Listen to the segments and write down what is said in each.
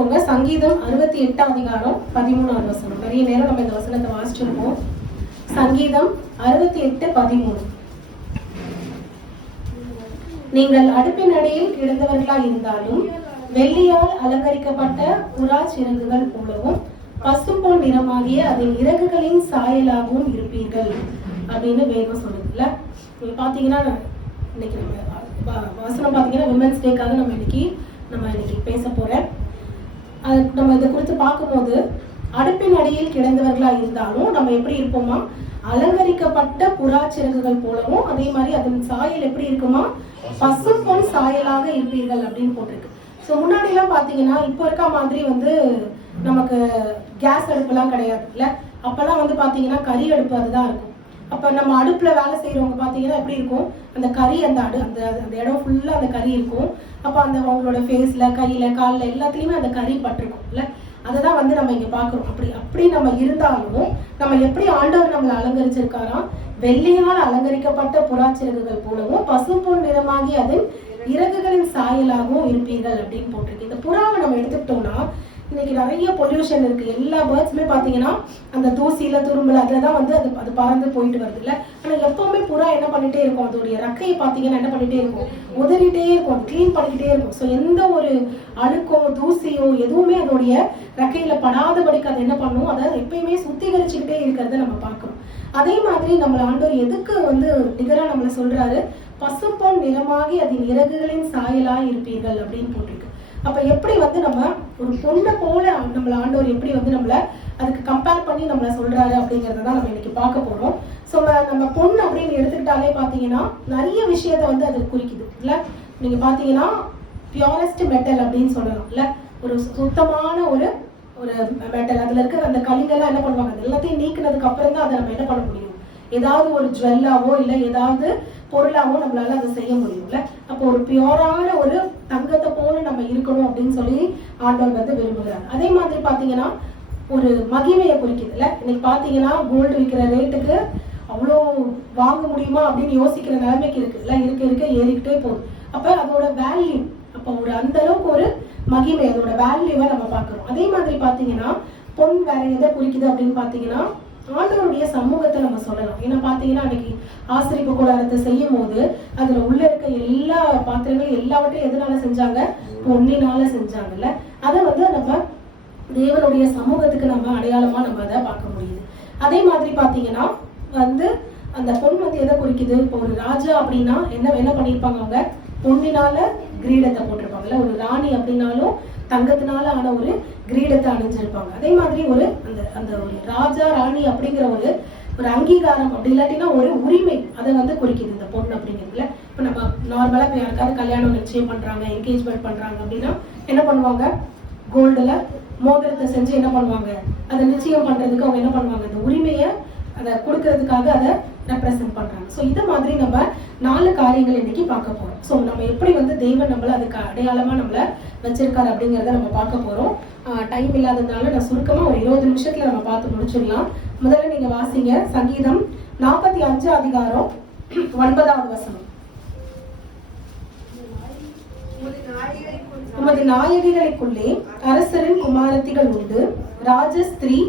எடுத்துக்கோங்க. சங்கீதம் 68 அதிகாரம் 13வது வசனம். நிறைய நேரம் நம்ம இந்த வசனத்தை வாசிச்சிருப்போம். சங்கீதம் 68:13. நீங்கள் அடுப்பின் அடியில் கிடந்தவர்களாய் இருந்தாலும் வெள்ளியால் அலங்கரிக்கப்பட்ட புறா சிறகுகள் போலவும் பசும்பொன் நிறமாகிய அதன் இறகுகளின் சாயலாகவும் இருப்பீர்கள் அப்படின்னு வேகம் சொல்லுதுல்ல. நீங்க பாத்தீங்கன்னா இன்னைக்கு நம்ம வசனம் பாத்தீங்கன்னா விமென்ஸ் டேக்காக நம்ம இன்னைக்கு பேச போறேன். நம்ம இதை குறித்து பார்க்கும்போது அடுப்பின் அடியில் கிடந்தவர்களா இருந்தாலும் நம்ம எப்படி இருப்போமா, அலங்கரிக்கப்பட்ட புறா சிறகுகள் போலவும் அதே மாதிரி அதன் சாயல் எப்படி இருக்குமா, பசும்பொன் சாயலாக இருப்பீர்கள் அப்படின்னு போட்டிருக்கு. ஸோ முன்னாடி எல்லாம் பாத்தீங்கன்னா இப்போ இருக்க மாதிரி நமக்கு கேஸ் அடுப்புலாம் கிடையாது இல்ல. அப்பெல்லாம் பாத்தீங்கன்னா கறி அடுப்பு அதுதான் இருக்கும். அப்ப நம்ம அடுப்புல வேலை செய்யறவங்க பாத்தீங்கன்னா எப்படி இருக்கும், அந்த கறி அந்த இடம் ஃபுல்லா அந்த கறி இருக்கும். அப்ப அவங்களோட ஃபேஸ்ல கையில காலில் எல்லாத்துலயுமே அந்த கறி பட்டிருக்கும் இல்ல. அதுதான் நம்ம இங்க பாக்குறோம். அப்படி நம்ம இருந்தாலும் நம்ம எப்படி ஆண்டவர் நம்மளை அலங்கரிச்சிருக்காராம், வெள்ளியால் அலங்கரிக்கப்பட்ட புறாச்சிறகுகள் போலவும் பசும்பொன் நிறமாகி அதன் இறகுகளின் சாயலாகவும் இருப்பீர்கள் அப்படின்னு போட்டிருக்கு. இந்த புறாவை நம்ம எடுத்துக்கிட்டோம்னா இன்னைக்கு நிறைய பொல்யூஷன் இருக்கு. எல்லா பேர்ட்ஸுமே பாத்தீங்கன்னா அந்த தூசியில துரும்புல அதுலதான் அது பறந்து போயிட்டு வருது இல்ல. ஆனா எப்பவுமே புறா என்ன பண்ணிட்டே இருக்கும், அதோடைய ரெக்கையை பாத்தீங்கன்னா என்ன பண்ணிட்டே இருக்கும், உதறிட்டே இருக்கும், கிளீன் பண்ணிக்கிட்டே இருக்கும். ஸோ எந்த ஒரு அழுக்கோ தூசியோ எதுவுமே அதோடைய ரெக்கையில படாதபடிக்கு அதை என்ன பண்ணும், அதை எப்பயுமே சுத்திகரிச்சுக்கிட்டே இருக்கிறத நம்ம பார்க்கிறோம். அதே மாதிரி நம்மள ஆண்டவர் எதுக்கு நிகரா நம்மள சொல்றாரு, பசும்பொன் நிறமாகி அதன் இறகுகளின் சாயலாய் இருப்பீர்கள் அப்படின்னு போட்டிருக்கு. அப்ப எப்படி நம்ம ஒரு பொண்ணை போல நம்மள ஆண்டவர் எப்படி நம்மள அதுக்கு கம்பேர் பண்ணி நம்மள சொல்றாரு அப்படிங்கறத தான் நம்ம இன்னைக்கு பார்க்க போறோம். ஸோ நம்ம பொண்ணு அப்படின்னு எடுத்துக்கிட்டாலே பாத்தீங்கன்னா நிறைய விஷயத்த அது குறிக்குது இல்ல. நீங்க பாத்தீங்கன்னா பியூரஸ்ட் மெட்டல் அப்படின்னு சொல்லலாம் இல்ல. ஒரு சுத்தமான ஒரு மெட்டல். அதுல இருக்க அந்த கலிங்கெல்லாம் என்ன பண்ணுவாங்க, அது எல்லாத்தையும் நீக்கினதுக்கு அப்புறம் தான் அதை நம்ம என்ன பண்ண முடியும், ஏதாவது ஒரு ஜுவல்லாவோ இல்ல ஏதாவது பொருளாவோ நம்மளால அதை செய்ய முடியும்ல. அப்போ ஒரு பியூரான ஒரு தங்கத்தை போல நம்ம இருக்கணும் அப்படின்னு சொல்லி ஆண்டவர் விரும்புகிறார். அதே மாதிரி பாத்தீங்கன்னா ஒரு மகிமையை குறிக்குது இல்ல. இன்னைக்கு பாத்தீங்கன்னா கோல்டு விற்கிற ரேட்டுக்கு அவ்வளோ வாங்க முடியுமா அப்படின்னு யோசிக்கிற நிலைமைக்கு இருக்கு இல்ல. இருக்க ஏறிக்கிட்டே போகுது. அப்ப அதோட வேல்யூ, அப்ப அந்த அளவுக்கு ஒரு மகிமை, அதோட வேல்யூவை நம்ம பாக்குறோம். அதே மாதிரி பாத்தீங்கன்னா பொன் வேற எதை குறிக்குது அப்படின்னு பாத்தீங்கன்னா ஆண்டவருடைய சமூகத்தை நம்ம சொல்லலாம். ஏன்னா பாத்தீங்கன்னா அன்னைக்கு ஆசிரியப்பு கூடாரத்தை செய்யும் போது அதுல உள்ள இருக்க எல்லா பாத்திரங்களும் எல்லாவற்றையும் எதனால செஞ்சாங்க, பொன்னினால செஞ்சாங்கல்ல. அதை நம்ம தேவனுடைய சமூகத்துக்கு நம்ம அடையாளமா நம்ம அதை பார்க்க முடியுது. அதே மாதிரி பாத்தீங்கன்னா அந்த பொன் எதை குறிக்குது, இப்போ ஒரு ராஜா அப்படின்னா என்ன பண்ணிருப்பாங்க, அவங்க பொன்னினால கிரீடத்தை போட்டிருப்பாங்கல்ல. ஒரு ராணி அப்படின்னாலும் தங்கத்தினால ஆன ஒரு கிரீடத்தை அணிஞ்சிருப்பாங்க. அதே மாதிரி அந்த ஒரு ராஜா ராணி அப்படிங்கிற ஒரு அங்கீகாரம் அப்படி இல்லாட்டினா ஒரு உரிமை அதை குறிக்குது இந்த பொண்ணு அப்படிங்கிறதுல. இப்போ நம்ம நார்மலா இப்போ யாருக்காவது கல்யாணம் நிச்சயம் பண்றாங்க, என்கேஜ்மெண்ட் பண்றாங்க அப்படின்னா என்ன பண்ணுவாங்க, கோல்டுல மோதிரத்தை செஞ்சு என்ன பண்ணுவாங்க, அதை நிச்சயம் பண்றதுக்கு அவங்க என்ன பண்ணுவாங்க, அந்த உரிமையை அதை கொடுக்கறதுக்காக அதை ரெப்ரசென்ட் பண்றாங்க. ஸோ இதை மாதிரி நம்ம 4 காரியங்கள் இன்னைக்கு பார்க்க போறோம். ஸோ நம்ம எப்படி தெய்வன் நம்மள அதுக்கு அடையாளமா நம்மள வச்சிருக்காரு அப்படிங்கிறத நம்ம பார்க்க போறோம். டைம் இல்லாததுனால நான் சுருக்கமா ஒரு 20 நிமிஷத்துல நம்ம பார்த்து முடிச்சிடலாம். முதல்ல நீங்க வாசிங்க சங்கீதம் 45 அதிகாரம் 9வது வசனம். உமது நாயகிகளுக்குள்ளே அரசரின் குமாரத்திகள் உண்டு, ராஜஸ்திரீ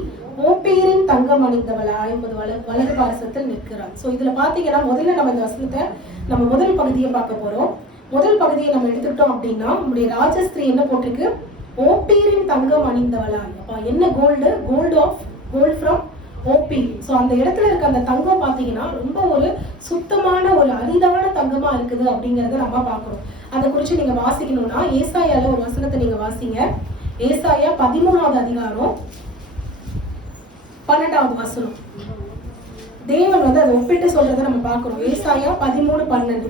ஓப்பீரின் தங்கம் அணிந்தவளாய் உமது வலது பாரசத்தில் நிற்கிறாள். ஸோ இதுல பாத்தீங்கன்னா முதல்ல நம்ம இந்த வசனத்தை நம்ம முதல் பகுதியை பார்க்க போறோம். முதல் பகுதியை நம்ம எடுத்துக்கிட்டோம் அப்படின்னா நம்முடைய ராஜஸ்திரீ என்ன போட்டிருக்கு, ஓப்பீரின் தங்கம் அணிந்தவளாய். அப்ப என்ன கோல்டு ஃப்ரம் ஓப்பீர். ஸோ அந்த இடத்துல இருக்க அந்த தங்கம் பாத்தீங்கன்னா ரொம்ப ஒரு சுத்தமான ஒரு அரிதான தங்கமா இருக்குது அப்படிங்கறத நம்ம பாக்குறோம். அதை குறிச்சு நீங்க வாசிக்கணும்னா ஏசாயால ஒரு வசனத்தை நீங்க வாசிங்க. ஏசாயா 13வது அதிகாரம் 12வது வசனம். தேவன் அதை ஒப்பிட்டு சொல்றதை நம்ம பார்க்கிறோம். ஏசாயா 13:12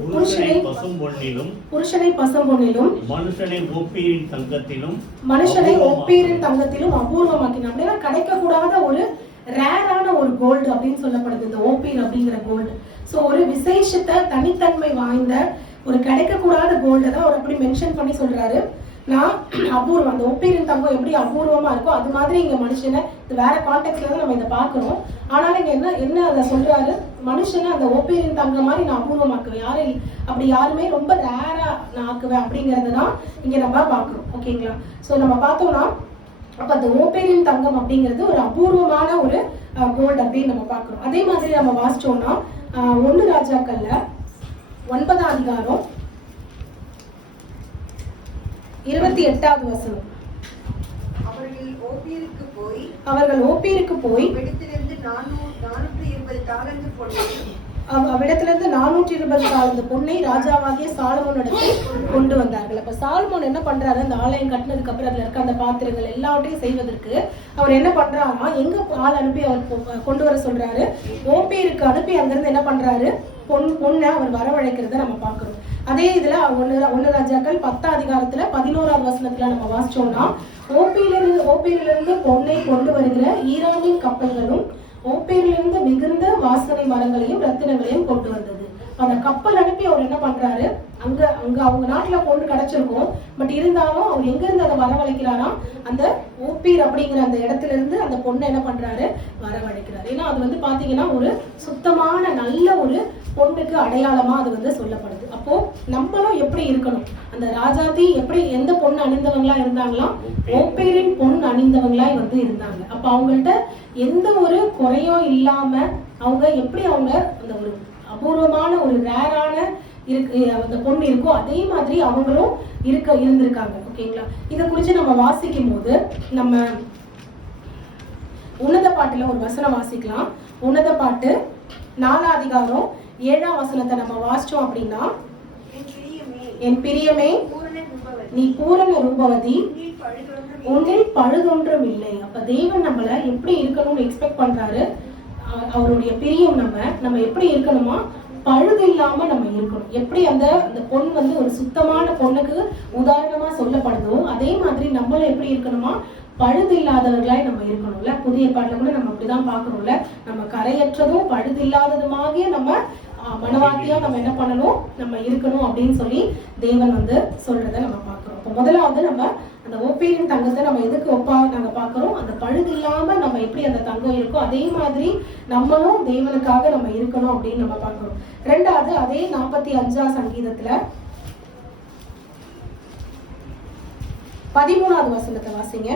புருஷனை பசும்பொன்னிலும் மனுஷனை ஒப்பீரின் தங்கத்திலும் அபூர்வமாக்கினான். அப்படின்னா கிடைக்க கூடாத ஒரு ரேரான ஒரு கோல்டு அப்படின்னு சொல்லப்படுது இந்த ஓப்பீர் அப்படிங்கிற கோல்டு. ஸோ ஒரு விசேஷத்தை தனித்தன்மை வாய்ந்த ஒரு கிடைக்க கூடாத கோல்டை தான் அவர் அப்படி மென்ஷன் பண்ணி சொல்றாரு. நான் அபூர்வம், அந்த ஒப்பீரின் தங்கம் எப்படி அபூர்வமா இருக்கோ அது மாதிரி இங்க மனுஷனை, இது வேற கான்டெக்ட்ல தான் நம்ம இதை பார்க்கிறோம். ஆனாலும் இங்க என்ன அதை சொல்றாரு, மனுஷனை அந்த ஒப்பீரின் தங்கம் மாதிரி நான் அபூர்வமாக்குவேன், யாரும் அப்படி யாருமே ரொம்ப ரேரா நான் ஆக்குவேன் அப்படிங்கறது தான் இங்க நம்ம பார்க்கிறோம். ஓகேங்களா? ஸோ நம்ம பார்த்தோம்னா அப்ப அந்த ஓப்பேரின் தங்கம் அப்படிங்கிறது ஒரு அபூர்வமான ஒரு கோல்டு அப்படின்னு நம்ம பார்க்கிறோம். அதே மாதிரி நம்ம வாசிச்சோம்னா 1 ராஜாக்கள்ல 9ஆம் அதிகாரம் 28வது வசனம். அவர்கள் ஓப்பீருக்கு போய் அவ்விடத்திலிருந்து 420 தாலந்து பொன்னை ராஜாவாகிய சாலமோனிடத்தில் கொண்டு வந்தார்கள். அப்ப சாலமோன் என்ன பண்றாரு, அந்த ஆலயம் கட்டினதுக்கு அப்புறம் அதுல இருக்க அந்த பாத்திரங்கள் எல்லாவற்றையும் செய்வதற்கு அவர் என்ன பண்றாருன்னா, எங்க ஆள் அனுப்பி அவர் கொண்டு வர சொல்றாரு, ஓப்பீருக்கு அனுப்பி அங்கிருந்து என்ன பண்றாரு, பொண்ணை அவர் வரவழைக்கிறத நம்ம பார்க்கிறோம். அதே இதுல 1 ராஜாக்கள் 10ஆம் அதிகாரத்துல 11ஆவது வசனத்துல நம்ம வாசிச்சோம்னா, ஓப்பீரிலிருந்து பொன்னை கொண்டு வருகிற ஈரானின் கப்பல்களும் ஓப்பீரிலிருந்து மிகுந்த வாசனை மரங்களையும் ரத்தினங்களையும் கொண்டு வந்தது. அந்த கப்பல் அனுப்பி அவர் என்ன பண்றாரு, அங்க அவங்க நாட்டுல பொண்ணு கிடைச்சிருக்கும், பட் இருந்தாலும் அவர் எங்க இருந்து அதை வரவழைக்கிறாரா, அந்த ஓப்பீர் அப்படிங்கிற அந்த இடத்துல இருந்து அந்த பொண்ணை என்ன பண்றாரு, வரவழைக்கிறாரு. ஏன்னா அது வந்து பாத்தீங்கன்னா ஒரு சுத்தமான நல்ல ஒரு பொண்ணுக்கு அடையாளமா அது வந்து சொல்லப்படுது. அப்போ நம்மளும் எப்படி இருக்கணும், அந்த ராஜாத்தி எப்படி எந்த பொண்ணு அணிந்தவங்களா இருந்தாங்களாம், ஓப்பேரின் பொண்ணு அணிந்தவங்களா வந்து இருந்தாங்க. அப்ப அவங்கள்ட்ட எந்த ஒரு குறையும் இல்லாம அவங்க எப்படி அவங்க அந்த ஒரு அபூர்வமான ஒரு ரேரான அந்த பொண்ணு இருக்கோ அதே மாதிரி அவங்களும் இருந்திருக்காங்க. ஓகேங்களா? இதை குறித்து நம்ம வாசிக்கும் போது நம்ம உன்னத பாட்டுல ஒரு வசனம் வாசிக்கலாம். உன்னத பாட்டு 4ஆம் அதிகாரம் 7ஆம் வசனத்தை நம்ம வாசிச்சோம் அப்படின்னா, என் பிரியமே நீ பூரண ரூபவதி, ஒன்றில் பழுதொன்றும் இல்லை. அப்ப தேவன் நம்மள எப்படி இருக்கணும்னு எக்ஸ்பெக்ட் பண்றாரு, அவருடைய பிரியம் நம்ம எப்படி இருக்கணுமா, பழுது இல்லாம நம்ம இருக்கணும். எப்படி அந்த பொண்ணு வந்து ஒரு சுத்தமான பொண்ணுக்கு உதாரணமா சொல்லப்படுதோ அதே மாதிரி நம்மளும் எப்படி இருக்கணுமா, பழுது இல்லாதவர்களாய் நம்ம இருக்கணும்ல. புதிய பாட்டுல கூட நம்ம அப்படிதான் பாக்குறோம்ல, நம்ம கரையற்றதும் பழுது இல்லாததுமாகிய நம்ம மனவாட்டியா நம்ம என்ன பண்ணணும், நம்ம இருக்கணும் அப்படின்னு சொல்லி தேவன் வந்து சொல்றத நம்ம பாக்குறோம். இப்போ முதலாவது நம்ம அந்த ஓப்பேரின் தங்கத்தை நம்ம எதுக்கு நாங்க பாக்குறோம், அந்த பழுது இல்லாம நம்ம எப்படி அந்த தங்கம் இருக்கோ அதே மாதிரி நம்மளும் தேவனுக்காக நம்ம இருக்கணும் அப்படின்னு நம்ம பாக்குறோம். ரெண்டாவது அதே 45ஆம் சங்கீதத்துல 13ஆவது வசனத்தை வாசிங்க.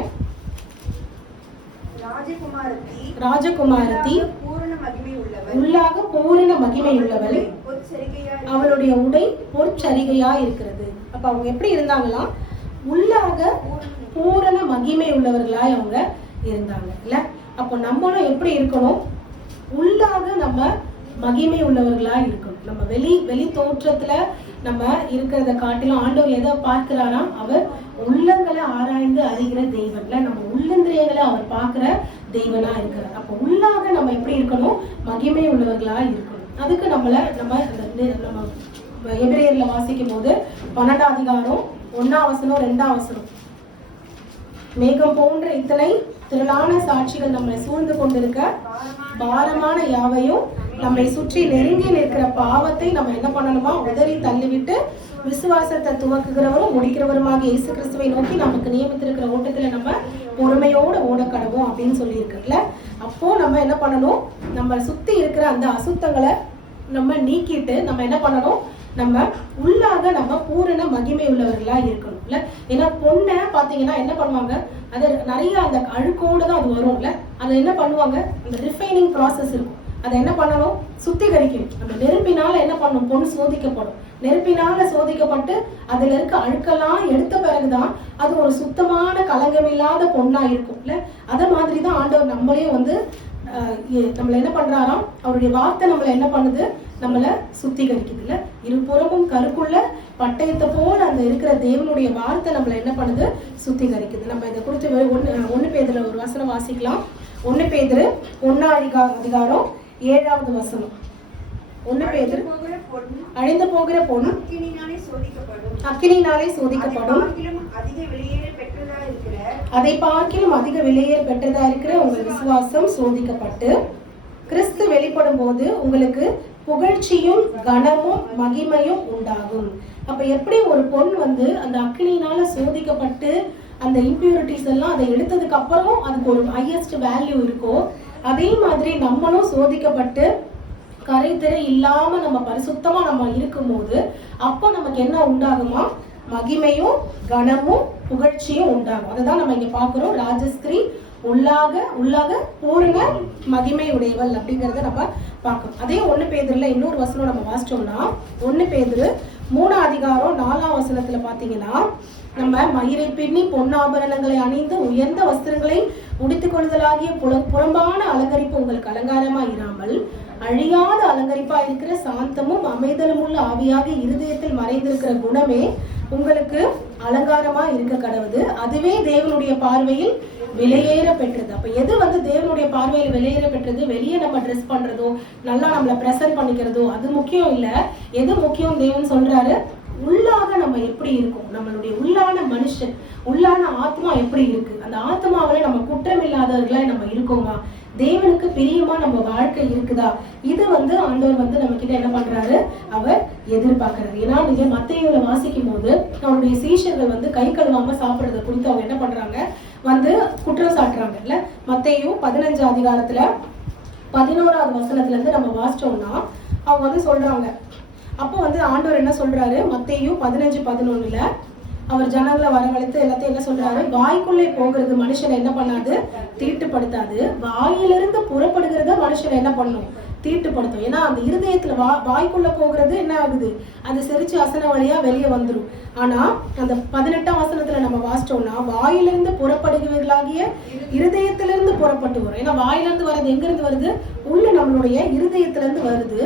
ராஜகுமாரத்தி உள்ளாக பூரண மகிமை உள்ளவள், அவளுடைய உடை பொற்சரிகையா இருக்கிறது. அப்ப அவங்க எப்படி இருந்தாங்களாம், உள்ளாக பூரண மகிமை உள்ளவர்களாய் அவங்க இருந்தாங்க இல்ல. அப்போ நம்மளும் எப்படி இருக்கணும், உள்ளாக நம்ம மகிமை உள்ளவர்களா இருக்கணும். நம்ம வெளி தோற்றத்துல நம்ம இருக்கிறத காட்டிலும் ஆண்டவர் எதை பார்க்கிறாரா, அவர் உள்ளங்களை ஆராய்ந்து அறிகிற தெய்வன்ல, நம்ம உள்ளந்திரியங்களை அவர் பார்க்கிற தெய்வனா இருக்கிறார். அப்போ உள்ளாக நம்ம எப்படி இருக்கணும், மகிமை உள்ளவர்களா இருக்கணும். அதுக்கு நம்ம எபிரேயர்ல வாசிக்கும் போது 12ஆம் அதிகாரம் 1ஆம் வசனம் 2ஆம் வசனம், மேகம் போன்ற இத்தனை திரளான சாட்சிகள் நம்மை சூழ்ந்து கொண்டிருக்க பாரமான யாவையும் நம்மை சுற்றி நெருங்கி நிற்கிற பாவத்தை நம்ம என்ன பண்ணணுமா, உதறி தள்ளிவிட்டு விசுவாசத்தை துவக்குகிறவரும் முடிக்கிறவருமாக இயேசு கிறிஸ்துவை நோக்கி நமக்கு நியமித்திருக்கிற ஓட்டத்துல நம்ம பொறுமையோட ஓடக்கடவோம் அப்படின்னு சொல்லி இருக்குல்ல. அப்போ நம்ம என்ன பண்ணணும், நம்ம சுத்தி இருக்கிற அந்த அசுத்தங்களை நம்ம நீக்கிட்டு நம்ம என்ன பண்ணணும், நம்ம உள்ளாக நம்ம பூரண மகிமை உள்ளவர்களா இருக்கணும்ல. ஏன்னா பொண்ணை பாத்தீங்கன்னா என்ன பண்ணுவாங்க, அது நிறைய அந்த அழுக்கோடு தான் அது வரும்ல. அதை என்ன பண்ணுவாங்க, அந்த ரிஃபைனிங் ப்ராசஸ் இருக்கும், அதை என்ன பண்ணணும், சுத்திகரிக்கணும். அந்த நெருப்பினால என்ன பண்ணும், பொண்ணு சோதிக்கப்படும். நெருப்பினால சோதிக்கப்பட்டு அதுல இருக்க அழுக்கெல்லாம் எடுத்த பிறகுதான் அது ஒரு சுத்தமான கலங்கமில்லாத பொண்ணா இருக்கும்ல. அத மாதிரிதான் ஆண்டவர் நம்மளையும் வந்து நம்மள என்ன பண்றாராம், அவருடைய வார்த்தை நம்மள என்ன பண்ணுது, நம்மள சுத்திகரிக்குது இல்ல. இருபுறமும் கருக்குள்ள பட்டயத்தை போல அந்த இருக்கிற தேவனுடைய வார்த்தை நம்மள என்ன பண்ணுது, சுத்திகரிக்குது. நம்ம இதை குறித்து 1 பேதுரு ஒரு வசனம் வாசிக்கலாம். 1 பேதுரு 1ஆம் அதிகாரம் 7ஆவது வசனம். 1 பேதுரு, அழிந்து போகிற பொன் அக்கினியினாலே சோதிக்கப்படும், அதை பார்க்கிலும் அதிக விலையேற பெற்றதா இருக்கிற உங்கள் விசுவாசம் சோதிக்கப்பட்டு கிறிஸ்து வெளிப்படும் போது உங்களுக்கு புகழ்ச்சியும் கனமும் மகிமையும் உண்டாகும். அப்ப எப்படி ஒரு பொன் வந்து அந்த அக்னியினால சோதிக்கப்பட்டு அந்த இம்பியூரிட்டிஸ் எல்லாம் அதை எடுத்ததுக்கு அப்புறம் அதுக்கு ஒரு ஹையஸ்ட் வேல்யூ இருக்கோ, அதே மாதிரி நம்மளும் சோதிக்கப்பட்டு கரை திரை இல்லாம நம்ம பரிசுத்தமா நம்ம இருக்கும் போது அப்போ நமக்கு என்ன உண்டாகுமா? மகிமையும் கனமும் புகழ்ச்சியும் உண்டாகும். அதுதான் நம்ம இங்க பாக்குறோம். ராஜஸ்திரீ உள்ளாக பூரண மகிமை உடையவள் அப்படிங்கறத நம்ம பார்க்கணும். அதே 1 பேதுருல இன்னொரு வசனம் நம்ம வாசிச்சோம்னா 1 பேதுரு 3ஆம் அதிகாரம் 4ஆம் வசனத்துல பாத்தீங்கன்னா, நம்ம மயிரை பின்னி பொன்னாபரணங்களை அணிந்து உயர்ந்த வஸ்திரங்களை உடுத்திக் கொள்ளுதலாகிய புறம்பான அலங்கரிப்பு உங்களுக்கு அலங்காரமா இராமல் அழியாத அலங்கரிப்பா இருக்கிற சாந்தமும் அமைதலும் உள்ள ஆவியாக இருதயத்தில் மறைந்திருக்கிற குணமே உங்களுக்கு அலங்காரமா இருக்க கடவுது. அதுவே தேவனுடைய பார்வையில் விலையேற பெற்றது. அப்ப எது வந்து தேவனுடைய பார்வையில் விலையேற பெற்றது? வெளியே நம்ம ட்ரெஸ் பண்றதோ, நல்லா நம்மளை பிரசன்ட் பண்ணிக்கிறதோ அது முக்கியம் இல்ல. எது முக்கியம்? தேவன் சொல்றாரு, உள்ளாக நம்ம எப்படி இருக்கும், நம்மளுடைய உள்ளான மனுஷன், உள்ளான ஆத்மா எப்படி இருக்கு, அந்த ஆத்மாவில நம்ம குற்றம் இல்லாதவர்களா நம்ம இருக்கோமா, தேவனுக்கு பிரியமா நம்ம வாழ்க்கை இருக்குதா, இது வந்து ஆண்டவர் வந்து நம்ம கிட்ட என்ன பண்றாரு, அவர் எதிர்பார்க்கிறாரு. ஏன்னா நீங்க மத்தேயுல வாசிக்கும் போது அவருடைய சீஷர்கள் வந்து கை கழுவாம சாப்பிடுறத குறித்து அவங்க என்ன பண்றாங்க, வந்து குற்றம் சாட்டுறாங்க இல்ல. மத்தேயு 15ஆம் அதிகாரத்துல 11ஆவது வசனத்துல இருந்து நம்ம வாசிச்சோம்னா அவங்க வந்து சொல்றாங்க. அப்போ வந்து ஆண்டவர் என்ன சொல்றாரு, மத்தேயு 15:11 அவர் ஜனங்களை வரவழைத்து எல்லாத்தையும் என்ன சொல்றாரு, வாய்க்குள்ளே போகிறது மனுஷனை என்ன பண்ணாது, தீட்டுப்படுத்தாது, வாயிலிருந்து புறப்படுகிறத மனுஷனை என்ன பண்ணும், தீட்டுப்படுத்தும். ஏன்னா அந்த இருதயத்துல வாய்க்குள்ள போகிறது என்ன ஆகுது, அது செரிச்சு அசன வழியா வெளியே வந்துடும். ஆனா அந்த 18ஆம் வசனத்துல நம்ம வாசிச்சோம்னா வாயிலிருந்து புறப்படுகிறவர்களாகிய இருதயத்திலிருந்து புறப்பட்டு வரும். ஏன்னா வாயிலிருந்து வர்றது எங்க இருந்து வருது, உள்ள நம்மளுடைய இருதயத்திலிருந்து வருது.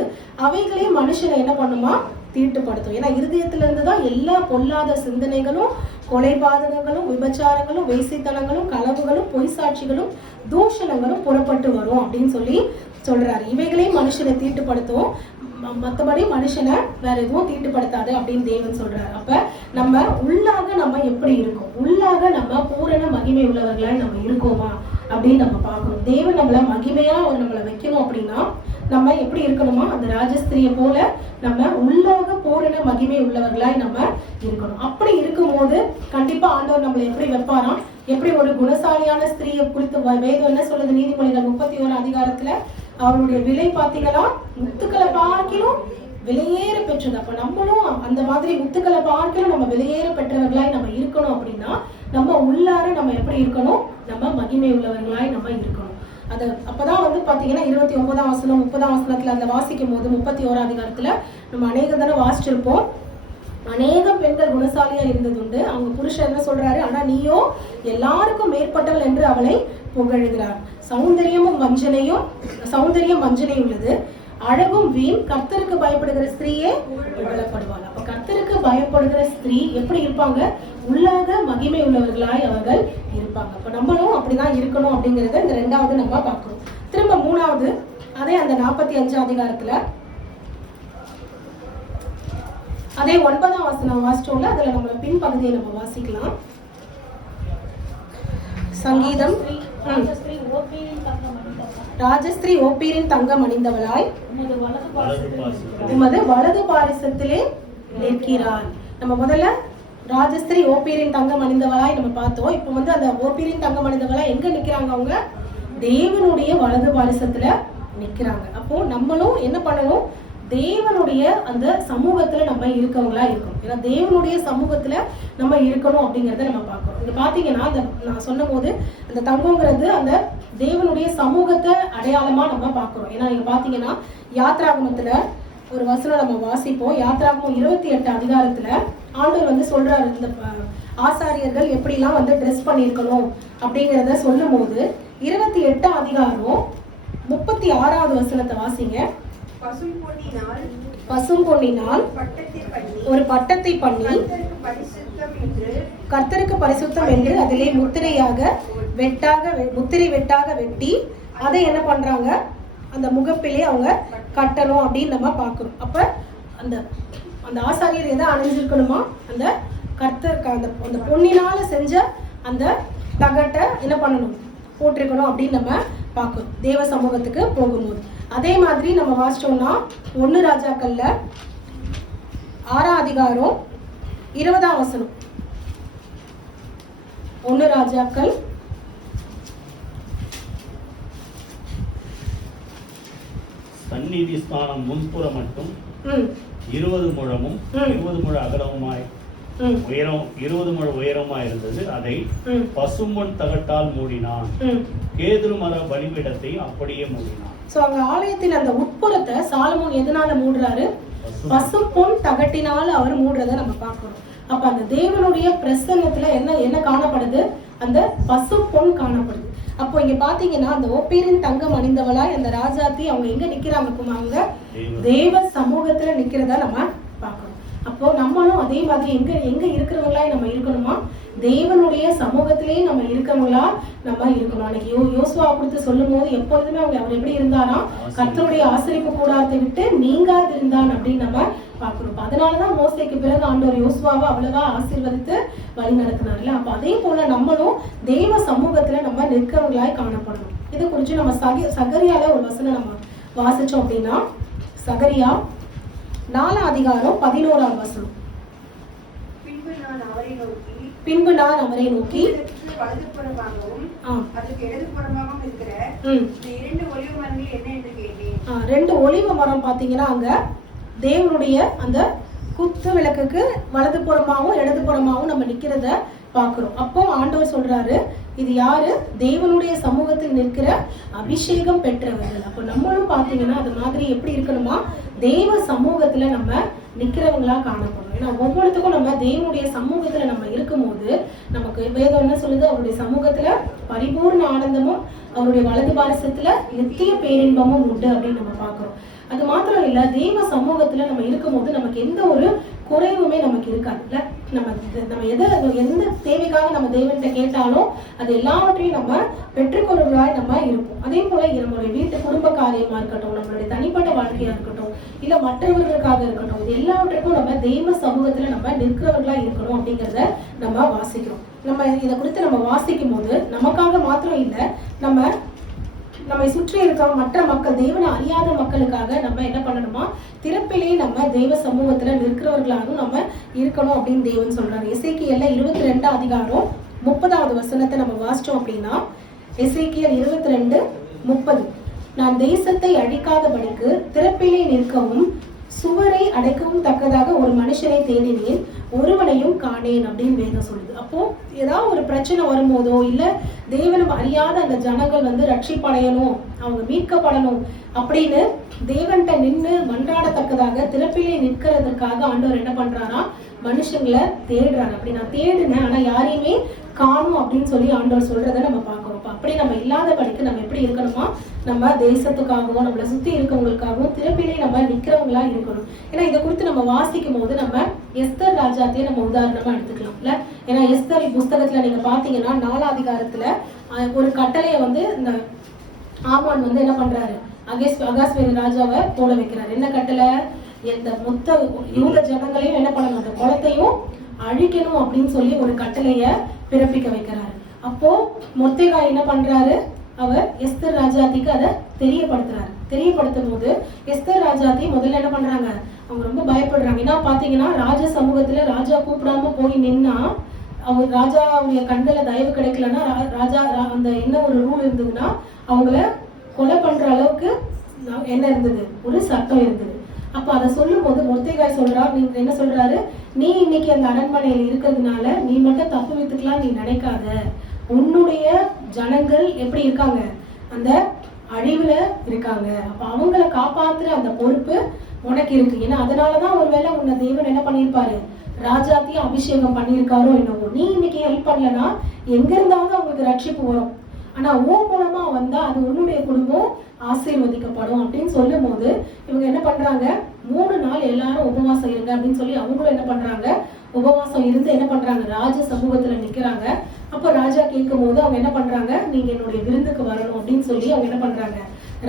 அவைகளே மனுஷனை என்ன பண்ணுமா, தீட்டுப்படுத்தும். ஏன்னா இருதயத்திலிருந்து தான் எல்லா பொல்லாத சிந்தனைகளும், கொலைபாதகங்களும், விபச்சாரங்களும், வேசித்தனங்களும், களவுகளும், பொய் சாட்சிகளும், தூஷணங்களும் புறப்பட்டு வரும் அப்படின்னு சொல்லி சொல்றாரு. இவைகளே மனுஷனை தீட்டுப்படுத்தும், மற்றபடி மனுஷனை வேற எதுவும் தீட்டுப்படுத்தாது அப்படின்னு தேவன் சொல்றாரு. அப்ப நம்ம உள்ளாக நம்ம எப்படி இருக்கோம், உள்ளாக நம்ம பூரண மகிமை உள்ளவர்களாய் நம்ம இருக்கோமா அப்படின்னு நம்ம பார்க்கணும். தேவன் நம்மள மகிமையா அவர் நம்மளை வைக்கணும் அப்படின்னா நம்ம எப்படி இருக்கணுமா, அந்த ராஜஸ்திரியை போல நம்ம உள்ளாக பூரண மகிமை உள்ளவர்களாய் நம்ம இருக்கணும். அப்படி இருக்கும்போது கண்டிப்பா ஆண்டவர் நம்மளை எப்படி வைப்பாராம், எப்படி ஒரு குணசாலியான ஸ்திரீயை குறித்து வேதம் என்ன சொல்லுது, நீதிமொழிகள் 31ஆம் அதிகாரத்துல அவருடைய விலை பார்த்தீங்கன்னா முத்துக்களை பார்க்கணும் விலையேற பெற்றது. அப்ப நம்மளும் அந்த மாதிரி முத்துக்களை பார்க்கணும் நம்ம விலையேற பெற்றவர்களாய் நம்ம இருக்கணும் அப்படின்னா நம்ம உள்ளார நம்ம எப்படி இருக்கணும், நம்ம மகிமை உள்ளவர்களாய் நம்ம இருக்கணும். அது அப்பதான் வந்து பாத்தீங்கன்னா 29ஆம் வசனம் 30ஆம் வசனத்துல அந்த வாசிக்கும் போது 31ஆம் அதிகாரத்துல நம்ம அநேக தானே வாசிச்சிருப்போம். அநேக பெண்கள் குணசாலியா இருந்தது உண்டு. அவங்க புருஷன் என்ன சொல்றாரு, ஆனா நீயோ எல்லாருக்கும் மேற்பட்டவள் என்று அவளை புகழுகிறார். சௌந்தரியம் வஞ்சனை உள்ளது, அழகும் வீண், கர்த்தருக்கு பயப்படுகிற ஸ்திரீயே புகழப்படுவாள். அப்ப கர்த்தருக்கு பயப்படுகிற ஸ்திரீ எப்படி இருப்பாங்க, உள்ளாக மகிமை உள்ளவர்களாய் அவர்கள் இருப்பாங்க. அப்ப நம்மளும் அப்படிதான் இருக்கணும் அப்படிங்கறத இந்த 2வது நம்ம பார்க்கிறோம். திரும்ப 3வது அதே அந்த 45ஆம் அதிகாரத்துல அதே 9ஆம் வசனம் வாசிச்சோம்ல, அதுல நம்ம பின்பகுதியை நம்ம வாசிக்கலாம். சங்கீதம் ராஜஸ்திரீ ஓப்பீரின் தங்கம் அணிந்தவளாய் உமது வலது பாரிசத்திலே நிற்கிறாள். நம்ம முதல்ல ராஜஸ்திரீ ஓப்பீரின் தங்கம் அணிந்தவளாய் நம்ம பார்த்தோம். இப்ப வந்து அந்த ஓப்பீரின் தங்கம் அணிந்தவளாய் எங்க நிக்கிறாங்க, அவங்க தேவனுடைய வலது பாரிசத்துல நிக்கிறாங்க. அப்போ நம்மளும் என்ன பண்ணணும், தேவனுடைய அந்த சமூகத்துல நம்ம இருக்கவங்களா இருக்கணும். ஏன்னா தேவனுடைய சமூகத்துல நம்ம இருக்கணும் அப்படிங்கறத நம்ம பார்க்கணும். இங்க பாத்தீங்கன்னா அந்த நான் சொன்ன போது அந்த தங்கம்ங்கிறது அந்த தேவனுடைய சமூகத்தை அடையாளமா நம்ம பார்க்கிறோம். ஏன்னா நீங்க பாத்தீங்கன்னா யாத்ராகமத்துல ஒரு வசனம் நம்ம வாசிப்போம். யாத்ராகமம் 28 அதிகாரத்துல ஆண்டவர் வந்து சொல்றாரு, இந்த ஆசாரியர்கள் எப்படிலாம் வந்து ட்ரெஸ் பண்ணியிருக்கணும் அப்படிங்கிறத சொல்லும் போது 28 அதிகாரம் 36வது வசனத்தை வாசிங்க. பசும் பொன்னினால் ஒரு பட்டத்தை பண்ணி கர்த்தருக்கு பரிசுத்தம் என்று அதிலே முத்திரை வெட்டாக வெட்டி அதை என்ன பண்றாங்க, அந்த முகப்பிலே அவங்க கட்டணும் அப்படின்னு நம்ம பார்க்கணும். அப்ப அந்த அந்த ஆசாரியர் எதை அணிஞ்சிருக்கணுமா, அந்த கர்த்தருக்கு அந்த பொன்னினால செஞ்ச அந்த தகட்டை என்ன பண்ணணும், போட்டிருக்கணும் அப்படின்னு நம்ம பார்க்கணும் தேவ சமூகத்துக்கு போகும்போது. அதே மாதிரி நம்ம வாசிச்சோம்னா 1 ராஜாக்கள்ல 6ஆம் அதிகாரம் 20ஆம் வசனம். 1 ராஜாக்கள் சந்நிதி ஸ்தானம் முன்புறம் மட்டும் 20 முழமும் 20 முழ அகலமுமாய் உயரம் 20 முழ உயரமாய் இருந்தது. அதை பசும்பொன் தகட்டால் மூடினான். கேதுரு மர பலிபீடத்தை அப்படியே மூடினான். சோ அங்க ஆலயத்தின் அந்த உட்புறத்தை சாலமோன் எதனால மூடுறாரு? பசும்பொன் தகட்டினால அவர் மூடுறத நம்ம பார்க்கிறோம். அப்ப அந்த தேவனுடைய பிரசன்னத்துல என்ன காணப்படுது? அந்த பசும்பொன் காணப்படுது. அப்போ இங்க பாத்தீங்கன்னா அந்த ஓப்பீரின் தங்கம் அணிந்தவளாய் அந்த ராஜாத்தி அவங்க எங்க நிக்கிறாங்க? அவங்க தேவ சமூகத்துல நிக்கிறதா நம்ம பார்க்கிறோம். அப்போ நம்மளும் அதே மாதிரி எங்க இருக்கிறவங்களா நம்ம இருக்கணுமா? தேவனுடைய சமூகத்திலேயே நம்ம இருக்கிறவங்களா நம்ம இருக்கணும். அன்னைக்கு யோசுவா கொடுத்து சொல்லும் போது எப்பொழுதுமே அவர் எப்படி இருந்தாரா? கர்த்தருடைய ஆசரிப்பு கூடாரத்தை விட்டு நீங்காது இருந்தான் அப்படின்னு நம்ம பார்க்கணும். அதனாலதான் மோசேக்கு பிறகு ஆண்டவர் யோசுவாவை அவ்வளவா ஆசீர்வதித்து வழி நடத்தினார்ல. அப்ப அதே போல நம்மளும் தேவ சமூகத்துல நம்ம நிற்கிறவங்களாய் காணப்படணும். இதை குறிச்சு நம்ம சகரியால ஒரு வசனம் நம்ம வாசிச்சோம் அப்படின்னா, சகரியா 4ஆம் அதிகாரம் 11ஆம் வசனம். பின்பு நான் அவரை நோக்கி வலதுபுறமாகவும் அதுக்கு இடதுபுறமாகவும் இருக்கிற 2 ஒலிவ மரங்கள் என்ன என்று கேட்டேன். 2 ஒலிவ மரம் பாத்தீங்கன்னா அங்க தேவனுடைய அந்த குத்து விளக்குக்கு வலதுபுறமாகவும் இடதுபுறமாகவும் நம்ம நிக்கிறத பாக்குறோம். அப்போ ஆண்டவர் சொல்றாரு, இது யாரு? தேவனுடைய சமூகத்தில் நிற்கிற அபிஷேகம் பெற்றவர்கள். அப்போ நம்மளும் பாத்தீங்கன்னா அது மாதிரி எப்படி இருக்கணுமா? தேவ சமூகத்துல நம்ம நிக்கிறவங்களா காணப்படும். ஏன்னா ஒவ்வொருத்துக்கும் நம்ம தேவனுடைய சமூகத்துல நம்ம இருக்கும் போது நமக்கு வேதம் என்ன சொல்லுது? அவருடைய சமூகத்துல பரிபூர்ண ஆனந்தமும் அவருடைய வலது பாரசத்துல நித்திய பேரின்பமும் உண்டு அப்படின்னு நம்ம பாக்குறோம். அது மாத்திரம் இல்ல, தேவ சமூகத்துல நம்ம இருக்கும் போது நமக்கு எந்த ஒரு குறைவுமே நமக்கு இருக்காதுல்ல. நம்ம எந்த தேவைக்காக நம்ம தேவன்கிட்ட கேட்டாலும் அது எல்லாவற்றையும் நம்ம பெற்றுக்கொள்வதாய் நம்ம இருப்போம். அதே போல நம்மளுடைய வீட்டு குடும்ப காரியமா இருக்கட்டும், நம்மளுடைய தனிப்பட்ட வாழ்க்கையா இருக்கட்டும், இல்ல மற்றவர்களுக்காக இருக்கட்டும், இது எல்லாவற்றுக்கும் நம்ம தெய்வ சமூகத்துல நம்ம நிற்கிறவர்களா இருக்கணும் அப்படிங்கிறத நம்ம வாசிக்கிறோம். நம்ம இதை குறித்து நம்ம வாசிக்கும் போது நமக்காக மாத்திரம் இல்லை, நம்மை சுற்றி இருக்கிற மற்ற மக்கள், தேவனை அறியாத மக்களுக்காக நம்ம என்ன பண்ணணுமா? திறப்பிலே நம்ம தெய்வ சமூகத்துல நிற்கிறவர்களாகவும் நம்ம இருக்கணும் அப்படின்னு தேவன் சொல்றாரு. எசேக்கியேல் 22ஆம் அதிகாரம் 30வது வசனத்தை நம்ம வாசிச்சோம் அப்படின்னா, எசேக்கியேல் 22:30, நான் தேசத்தை அழிக்காதபடிக்கு திறப்பிலே நிற்கவும் சுவரை அடைக்கவும் தக்கதாக ஒரு மனுஷனை தேடினேன், ஒருவனையும் காணேன் அப்படின்னு வேதம் சொல்லுது. அப்போ ஏதாவது ஒரு பிரச்சனை வரும்போதோ இல்ல தேவனும் அறியாத அந்த ஜனங்கள் ரட்சிப்படையணும், அவங்க மீட்கப்படணும் அப்படின்னு தேவன்கிட்ட நின்று மன்றாடத்தக்கதாக திறப்பிலே நிற்கிறதுக்காக ஆண்டவர் என்ன பண்றாரா? மனுஷங்களை தேடுறாரு. அப்படி நான் தேடுனேன் ஆனா யாரையுமே காணும் அப்படின்னு சொல்லி ஆண்டவர் சொல்றதை நம்ம பார்க்கிறோம். அப்படி நம்ம இல்லாதபடிக்கு நம்ம எப்படி இருக்கணுமா? நம்ம தேசத்துக்காகவும் நம்மளை சுத்தி இருக்கவங்களுக்காகவும் திறப்பிலே நம்ம நிக்கிறவங்களா இருக்கணும். ஏன்னா இதை குறித்து நம்ம வாசிக்கும் போது நம்ம எஸ்தர் ராஜாத்தையே நம்ம உதாரணமா எடுத்துக்கலாம்ல. ஏன்னா எஸ்தர் புஸ்தகத்துல நீங்க பாத்தீங்கன்னா 4ஆம் அதிகாரத்துல ஒரு கட்டளையை இந்த ஆமான் என்ன பண்றாரு? அகாஸ்வேரு ராஜாவை போட வைக்கிறாரு. என்ன கட்டளை? எந்த மொத்த யூத ஜனங்களையும் என்ன பண்ணணும்? அந்த குலத்தையும் அழிக்கணும் அப்படின்னு சொல்லி ஒரு கட்டளைய பிறப்பிக்க வைக்கிறாரு. அப்போ மொர்தெகாய் என்ன பண்றாரு? அவர் எஸ்தர் ராஜாத்திக்கு அதை தெரியப்படுத்துறாரு. தெரியப்படுத்தும் போது எஸ்தர் ராஜாத்தி முதல்ல என்ன பண்றாங்க? அவங்க ரொம்ப பயப்படுறாங்க. ஏன்னா பாத்தீங்கன்னா ராஜ சமூகத்துல ராஜா கூப்பிடாம போய் நின்னா அவங்க ராஜாவுடைய கண்களை தயவு கிடைக்கலன்னா ராஜா அந்த என்ன ஒரு ரூல் இருந்ததுன்னா அவங்கள கொலை பண்ற அளவுக்கு என்ன இருந்தது? ஒரு சட்டம் இருந்தது. அப்ப அதை சொல்லும் போது மொர்தெகாய் என்ன சொல்றாரு? நீ இன்னைக்கு அந்த அரண்மனையில் இருக்கிறதுனால நீ மட்டும் தப்பு வைத்துக்கலாம் நீ நினைக்காத. உன்னுடைய ஜனங்கள் எப்படி இருக்காங்க? அந்த அழிவுல இருக்காங்க. அப்ப அவங்கள காப்பாத்துற அந்த பொறுப்பு உனக்கு இருக்கு. ஏன்னா அதனாலதான் ஒருவேளை உன்னை தேவன் என்ன பண்ணிருப்பாரு? ராஜாத்தையும் அபிஷேகம் பண்ணியிருக்காரோ என்னவோ. நீ இன்னைக்கு ஹெல்ப் பண்ணலன்னா எங்க இருந்தாலும் அவங்களுக்கு ரட்சிப்பு வரும். ஆனா உன் மூலமா வந்தா அது உன்னுடைய குடும்பம் ஆசீர்வதிக்கப்படும் அப்படின்னு சொல்லும் போது இவங்க என்ன பண்றாங்க? 3 நாள் எல்லாரும் உபவாசம் இருங்க அப்படின்னு சொல்லி அவங்களும் என்ன பண்றாங்க? உபவாசம் இருந்து என்ன பண்றாங்க? ராஜ சமூகத்துல நிக்கிறாங்க. அப்ப ராஜா கேட்கும் போது அவங்க என்ன பண்றாங்க? நீங்க என்னுடைய விருந்துக்கு வரணும் அப்படின்னு சொல்லி அவங்க என்ன பண்றாங்க?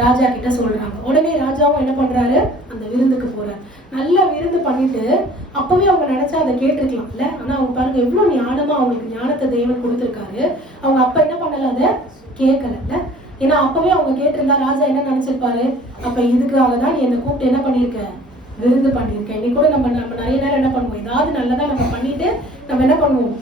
ராஜா கிட்ட சொல்றாங்க. உடனே ராஜாவும் என்ன பண்றாரு? அந்த விருந்துக்கு போறாரு. நல்லா விருந்து பண்ணிட்டு அப்பவே அவங்க நினைச்சா அதை கேட்டிருக்கலாம்ல. ஆனா அவங்க பாருங்க எவ்வளவு ஞானமா அவங்களுக்கு ஞானத்தை தேவன் கொடுத்திருக்காரு. அவங்க அப்ப என்ன பண்ணல? அதை கேட்கல. ஏன்னா அப்பவே அவங்க கேட்டிருந்தா ராஜா என்ன நினைச்சிருப்பாரு, அப்ப இதுக்காக தான் நீ என்னை கூப்பிட்டு என்ன பண்ணிருக்க, விருந்து பண்ணியிருக்கேன். இன்னைக்கு கூட நம்ம நிறைய நேரம் என்ன பண்ணுவோம், ஏதாவது நல்லதா நம்ம பண்ணிட்டு நம்ம என்ன பண்ணுவோம்,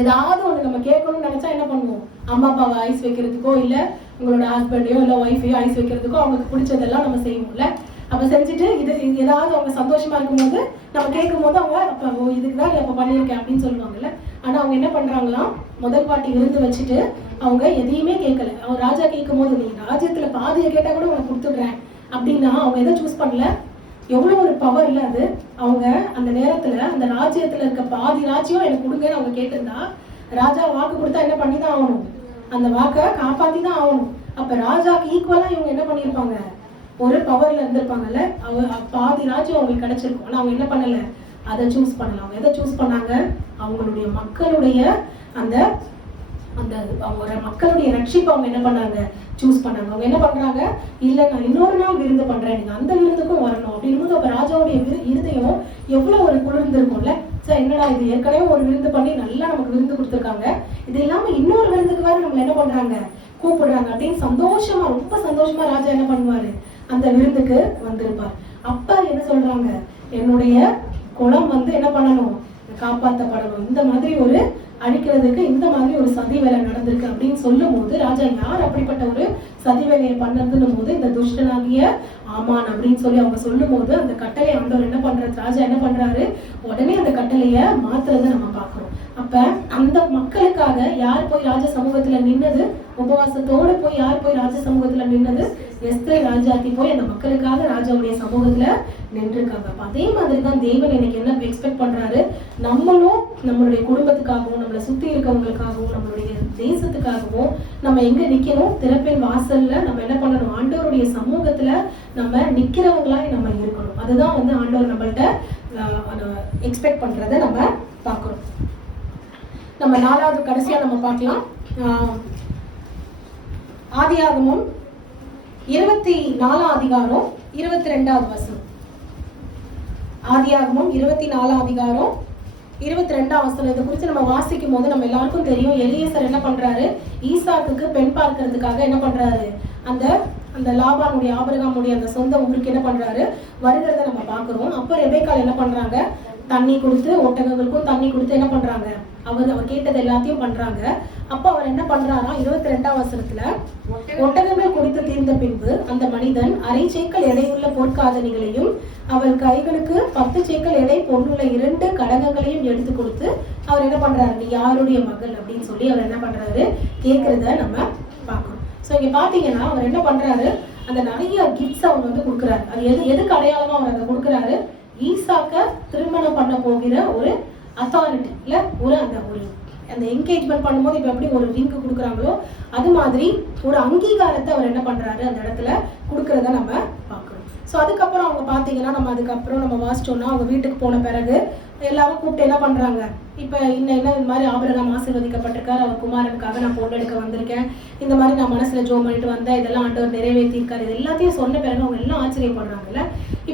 ஏதாவது ஒண்ணு நம்ம கேட்கணும்னு நினைச்சா என்ன பண்ணுவோம், அம்மா அப்பாவை ஐஸ் வைக்கிறதுக்கோ இல்ல உங்களோட ஹஸ்பண்டையோ இல்ல ஒய்ஃபையோ ஐஸ் வைக்கிறதுக்கோ அவங்களுக்கு பிடிச்சதெல்லாம் நம்ம செய்வோம்ல. அப்ப செஞ்சுட்டு இது ஏதாவது அவங்க சந்தோஷமா இருக்கும்போது நம்ம கேட்கும் போது அவங்க அப்ப இதுக்குதான் நீ அப்ப பண்ணியிருக்கேன் அப்படின்னு சொல்லுவாங்கல்ல. ஆனா அவங்க என்ன பண்றாங்களாம், முதல் பாட்டி விருந்து வச்சுட்டு அவங்க எதையுமே கேட்கல. அவங்க ராஜா கேட்கும் போது நீ ராஜ்யத்துல பாதியை கேட்டா கூட உனக்கு கொடுத்துடுறேன் அப்படின்னா அவங்க எதை சூஸ் பண்ணல. எவ்வளவு ஒரு பவர் இல்ல அது. அவங்க அந்த நேரத்துல அந்த ராஜ்யத்துல இருக்க பாதி ராஜ்யம் எனக்கு கொடுங்கன்னு அவங்க கேட்டிருந்தா ராஜா வாக்கு கொடுத்தா என்ன பண்ணி தான் ஆகணும், அந்த வாக்கை காப்பாத்தி தான் ஆகணும். அப்ப ராஜாக்கு ஈக்குவலா இவங்க என்ன பண்ணிருப்பாங்க, ஒரு பவர்ல இருந்திருப்பாங்கல்ல. பாதி ராஜ்யம் அவங்களுக்கு கிடைச்சிருக்கும். ஆனா அவங்க என்ன பண்ணல, அதை சூஸ் பண்ணல. அவங்க எதை சூஸ் பண்ணாங்க, அவங்களுடைய மக்களுடைய அந்த அந்த அவங்க மக்களுடைய ரட்சிப்பை அவங்க என்ன பண்ணாங்க, சூஸ் பண்ணாங்க. அவங்க என்ன பண்றாங்க, இல்ல நான் இன்னொரு நாள் விருந்து பண்றேன், நீங்க அந்த விருந்துக்கும் வரணும் அப்படின்னு போது அப்ப ராஜாவுடைய இருதயம் எவ்வளவு ஒரு குளிர்ந்திருக்கும்ல. சார் என்னடா இது, ஏற்கனவே ஒரு விருந்து பண்ணி நல்லா நமக்கு விருந்து கொடுத்துருக்காங்க, இது இல்லாம இன்னொரு விருந்துக்கு வேற நம்மள என்ன பண்றாங்க, கூப்பிடுறாங்க அப்படின்னு சந்தோஷமா, ரொம்ப சந்தோஷமா ராஜா என்ன பண்ணுவாரு, அந்த விருந்துக்கு வந்திருப்பார். அப்ப என்ன சொல்றாங்க, என்னுடைய குலம் என்ன பண்ணணும், காப்பாற்றப்படணும். இந்த மாதிரி ஒரு அழிக்கிறதுக்கு இந்த மாதிரி ஒரு சதி வேலை நடந்திருக்கு அப்படின்னு சொல்லும் போது ராஜா யார் அப்படிப்பட்ட ஒரு சதி வேலையை பண்ணதுன்னும் போது இந்த துஷ்டனாகிய ஆமான் அப்படின்னு சொல்லி அவங்க சொல்லும் போது அந்த கட்டளை ஆண்டவர் என்ன பண்றது, ராஜா என்ன பண்றாரு, உடனே அந்த கட்டளைய மாத்துறதை நம்ம பாக்குறோம். அப்ப அந்த மக்களுக்காக யார் போய் ராஜ சமூகத்துல நின்னது, உபவாசத்தோட போய் யார் போய் ராஜ சமூகத்துல நின்னது, எஸ்தர் ராஜாத்தி போய் அந்த மக்களுக்காக ராஜாவுடைய சமூகத்துல நின்றுருக்காங்க. அப்ப அதே மாதிரிதான் தேவன் எனக்கு என்ன எக்ஸ்பெக்ட் பண்றாரு, நம்மளும் நம்மளுடைய குடும்பத்துக்காகவும் நம்மளை சுத்தி இருக்கவங்களுக்காகவும் நம்மளுடைய தேசத்துக்காகவும் நம்ம எங்க நிக்கணும், திறப்பின் வாசல்ல நம்ம என்ன பண்ணணும், ஆண்டவருடைய சமூகத்துல நம்ம நிக்கிறவங்களா நம்ம இருக்கணும். அதுதான் ஆண்டவர் நம்மள்ட்ட எக்ஸ்பெக்ட் பண்றதை நம்ம பார்க்கிறோம். நம்ம 4வது கடைசியா நம்ம பார்க்கலாம். ஆதியாகமம் 24 அதிகாரம் 22வது வசனம். ஆதியாகமம் 24 அதிகாரம் 22வது வசனம். இதை குறித்து நம்ம வாசிக்கும் போது நம்ம எல்லாருக்கும் தெரியும், எலியேசர் என்ன பண்றாரு, ஈசாக்குக்கு பெண் பார்க்கறதுக்காக என்ன பண்றாரு, அந்த லாபானுடைய ஆபிரகாமுடைய அந்த சொந்த ஊருக்கு என்ன பண்றாரு, வருகிறத நம்ம பாக்குறோம். அப்ப ரெபேக்காள் என்ன பண்றாங்க, தண்ணி கொடுத்து, ஒட்டகங்களுக்கும் தண்ணி கொடுத்து என்ன பண்றாங்க, அவர் கேட்டது எல்லாத்தையும் பண்றாங்க. அப்ப அவர் என்ன பண்றாரா, 22வது வசனத்துல, ஒட்டகங்கள் குடித்து தீர்ந்த பின்பு அந்த மனிதன் 1/2 சேக்கல் எடையுள்ள பொற்காதணிகளையும் அவள் கைகளுக்கு 10 சேக்கல் எடை பொண்ணுள்ள 2 கடகங்களையும் எடுத்து கொடுத்து அவர் என்ன பண்றாரு, நீ யாருடைய மகள் அப்படின்னு சொல்லி அவர் என்ன பண்றாரு கேட்கறத நம்ம பார்க்கணும். ஸோ இங்க பாத்தீங்கன்னா அவர் என்ன பண்றாரு, அந்த நிறைய கிஃப்ட்ஸ் அவர் கொடுக்குறாரு. அது எதுக்கு அடையாளமா அவர் அதை கொடுக்குறாரு, ஈசாக்க திருமணம் பண்ண போகிற ஒரு அத்தாரிட்டி இல்ல, அந்த என்கேஜ்மெண்ட் பண்ணும்போது இப்ப எப்படி ஒரு ரிங்க் கொடுக்குறாங்களோ அது மாதிரி ஒரு அங்கீகாரத்தை அவர் என்ன பண்றாரு அந்த இடத்துல கொடுக்கறத நம்ம பார்க்கிறோம். ஸோ அதுக்கப்புறம் அவங்க பாத்தீங்கன்னா நம்ம வாசிச்சோம்னா அவங்க வீட்டுக்கு போன பிறகு எல்லாரும் கூப்பிட்டு என்ன பண்றாங்க, இப்ப என்ன இந்த மாதிரி ஆபிரகாம் ஆசீர்வதிக்கப்பட்டிருக்காரு, அவர் குமாரனுக்காக நான் பொண்ணு எடுக்க வந்திருக்கேன், இந்த மாதிரி நான் மனசுல ஜோம் பண்ணிட்டு வந்தேன், இதெல்லாம் ஆண்டவர் நிறைவேற்றிருக்காரு, இது எல்லாத்தையும் சொன்ன பிறகு அவங்க எல்லாம் ஆச்சரியப்படுறாங்கல்ல.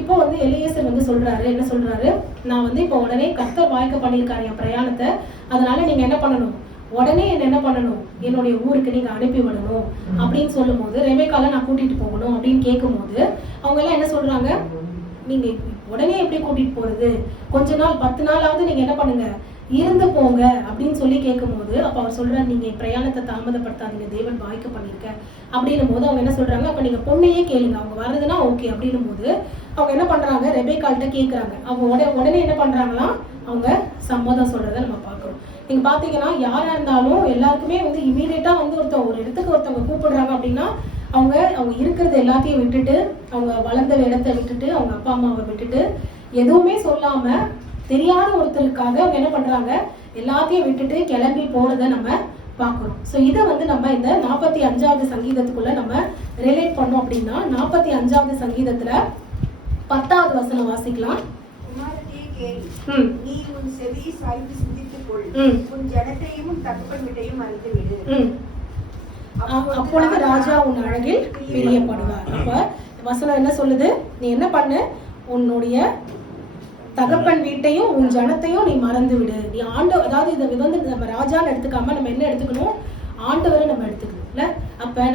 இப்போ எலியேசர் சொல்றாரு, என்ன சொல்றாரு, நான் இப்போ உடனே கர்த்தர் வாய்க்க பண்ணியிருக்காரு என் பிரயாணத்தை, அதனால நீங்க என்ன பண்ணணும், உடனே என்ன பண்ணணும், என்னுடைய ஊருக்கு நீங்க அனுப்பி விடணும் அப்படின்னு சொல்லும் போது, ரெபேக்காளை நான் கூட்டிட்டு போகணும் அப்படின்னு கேட்கும் போது அவங்க எல்லாம் என்ன சொல்றாங்க, நீங்க உடனே எப்படி கூட்டிட்டு போறது, கொஞ்ச நாள் 10 நாளாவது நீங்க என்ன பண்ணுங்க, இருந்து போங்க அப்படின்னு சொல்லி கேட்கும் போது அப்ப அவர் சொல்றாரு, நீங்க பிரயாணத்தை தாமதப்படுத்தாதீங்க, தேவன் வாய்க்க பண்ணிருக்க அப்படின்னும் போது அவங்க என்ன சொல்றாங்க, அப்ப நீங்க பொண்ணையே கேளுங்க, அவங்க வர்றதுன்னா ஓகே அப்படின்னும் போது அவங்க என்ன பண்றாங்க, ரெபேக்காள்கிட்ட கேட்கறாங்க. அவங்க உடனே என்ன பண்றாங்களா, அவங்க சம்மதம் சொல்றதை நம்ம பார்க்கிறோம். நீங்க பாத்தீங்கன்னா யாரா இருந்தாலும் எல்லாருக்குமே இமீடியட்டா ஒரு இடத்துக்கு ஒருத்தவங்க கூப்பிடுறாங்க அப்படின்னா அவங்க இருக்கிறது எல்லாத்தையும் விட்டுட்டு, அவங்க வளர்ந்த இடத்தை விட்டுட்டு, அவங்க அப்பா அம்மாவை விட்டுட்டு, எதுவுமே சொல்லாம தெரியாத ஒருத்தருக்காக அவங்க என்ன பண்றாங்க, எல்லாத்தையும் விட்டுட்டு கிளம்பி போறதை நம்ம பார்க்கிறோம். ஸோ இதை நம்ம இந்த 45வது சங்கீதத்துக்குள்ள நம்ம ரிலேட் பண்ணோம் அப்படின்னா 45வது சங்கீதத்துல 10வது வசனம் வாசிக்கலாம். நீ உன் செவி சாய்த்து சிந்தித்துக் கொள், உன் ஜனத்தையும் தகப்பன் வீட்டையும் அறிந்து விடு, அப்பொழுது ராஜா உன் அழகில் பிரியப்படுவார். அப்ப வசனம் என்ன சொல்லுது, நீ என்ன பண்ணு, உன்னுடைய தகப்பன் வீட்டையும் உன் ஜனத்தையும் நீ மறந்து விடு. நீ அதாவது இதை நம்ம ராஜான்னு எடுத்துக்காம நம்ம என்ன எடுத்துக்கணும், ஆண்டவரை நம்ம எடுத்துக்கணும் இல்ல. அப்ப அப்ப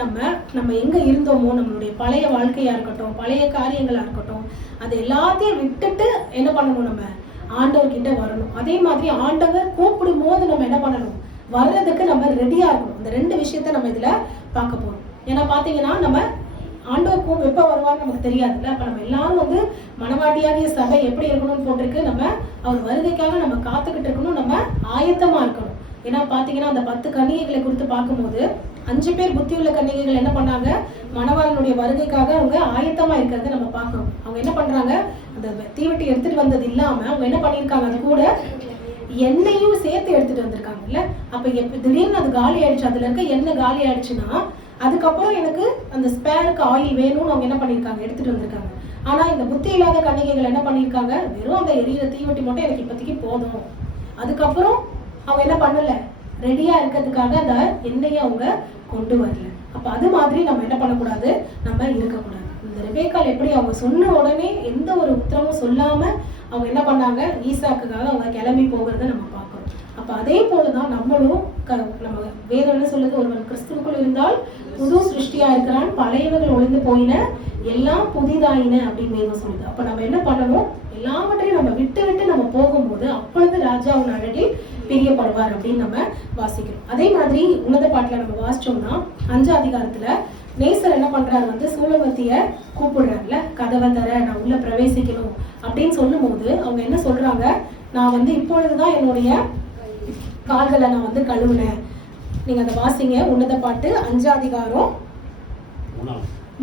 நம்ம எங்க இருந்தோமோ, நம்மளுடைய பழைய வாழ்க்கையா இருக்கட்டும், பழைய காரியங்களா இருக்கட்டும், அது எல்லாத்தையும் விட்டுட்டு என்ன பண்ணணும், நம்ம ஆண்டவர்கிட்ட வரணும். அதே மாதிரி ஆண்டவர் கூப்பிடும் போது நம்ம என்ன பண்ணணும், வர்றதுக்கு நம்ம ரெடியா இருக்கணும். இந்த 2 விஷயத்த நம்ம இதுல பார்க்க போறோம். ஏன்னா பாத்தீங்கன்னா நம்ம ஆண்டவர் எப்ப வருவான்னு நமக்கு தெரியாதுல்ல. அப்ப நம்ம எல்லாரும் வந்து மனவாட்டியாகிய சபை எப்படி இருக்கணும்னு போட்டிருக்கு. நம்ம அவர் வருகைக்காக நம்ம காத்துக்கிட்டு இருக்கணும், நம்ம ஆயத்தமா இருக்கணும். ஏன்னா பாத்தீங்கன்னா அந்த 10 கன்னிகைகளை குறித்து பார்க்கும்போது 5 பேர் புத்தியுள்ள கன்னிகைகள் என்ன பண்ணாங்க, மணவாளனுடைய வருகைக்காக அவங்க ஆயத்தமா இருக்கிறத நம்ம பார்க்கிறோம். அவங்க என்ன பண்றாங்க, அந்த தீவெட்டி எடுத்துட்டு வந்தது இல்லாம அவங்க என்ன பண்ணிருக்காங்க, அது கூட எண்ணெயும் சேர்த்து எடுத்துட்டு வந்திருக்காங்கல்ல. அப்ப திடீர்னு அது காலி ஆயிடுச்சு, அதுல இருக்க எண்ணெய் காலி ஆயிடுச்சுன்னா அதுக்கப்புறம் எனக்கு அந்த ஸ்பேருக்கு ஆயில் வேணும்னு அவங்க என்ன பண்ணிருக்காங்க, எடுத்துட்டு வந்திருக்காங்க. ஆனா இந்த புத்தி இல்லாத கன்னிகைகள் என்ன பண்ணிருக்காங்க, வெறும் அந்த எரியிற தீவெட்டி மட்டும் எனக்கு இப்போதைக்கு போதும், அதுக்கப்புறம் அவங்க என்ன பண்ணல, ரெடியா இருக்கிறதுக்காக அந்த எண்ணெயை அவங்க கொண்டு வரல. அப்ப அது மாதிரி நம்ம என்ன பண்ணக்கூடாது, நம்ம இருக்கக்கூடாது. இந்த ரெபேக்கால் எப்படி அவங்க சொன்ன உடனே எந்த ஒரு உத்தரவும் சொல்லாம அவங்க என்ன பண்ணாங்க, ஈசாக்குக்காக அவங்க கிளம்பி போகிறத நம்ம பார்க்கிறோம். அப்ப அதே போலதான் நம்மளும் நம்ம வேதம் என்ன சொல்லுது, ஒருவன் கிறிஸ்துவுக்குள் இருந்தால் புது சிருஷ்டியா இருக்கிறான், பழையவர்கள் ஒளிந்து போயின, எல்லாம் புதிதாயின அப்படின்னு வேதம் சொல்லுது. அப்ப நம்ம என்ன பண்ணணும், எல்லாவற்றையும் நம்ம விட்டு விட்டு நம்ம போகும்போது அப்பொழுது ராஜாவின் அழகில் பிரியப்படுவார் அப்படின்னு நம்ம வாசிக்கிறோம். அதே மாதிரி உன்னத பாட்டுல நம்ம வாசிச்சோம்னா 5ஆம் அதிகாரத்துல நேசர் என்ன பண்றாரு, வந்து சூலமத்திய கூப்பிடுறாங்கல்ல, கதவை தர, நான் உள்ள பிரவேசிக்கணும் அப்படின்னு சொல்லும் போது அவங்க என்ன சொல்றாங்க, நான் வந்து இப்பொழுதுதான் என்னுடைய கால்களை நான் வந்து கழுவுனேன். நீங்க அதை வாசிங்க, உன்னத பாட்டு 5ஆம் அதிகாரம்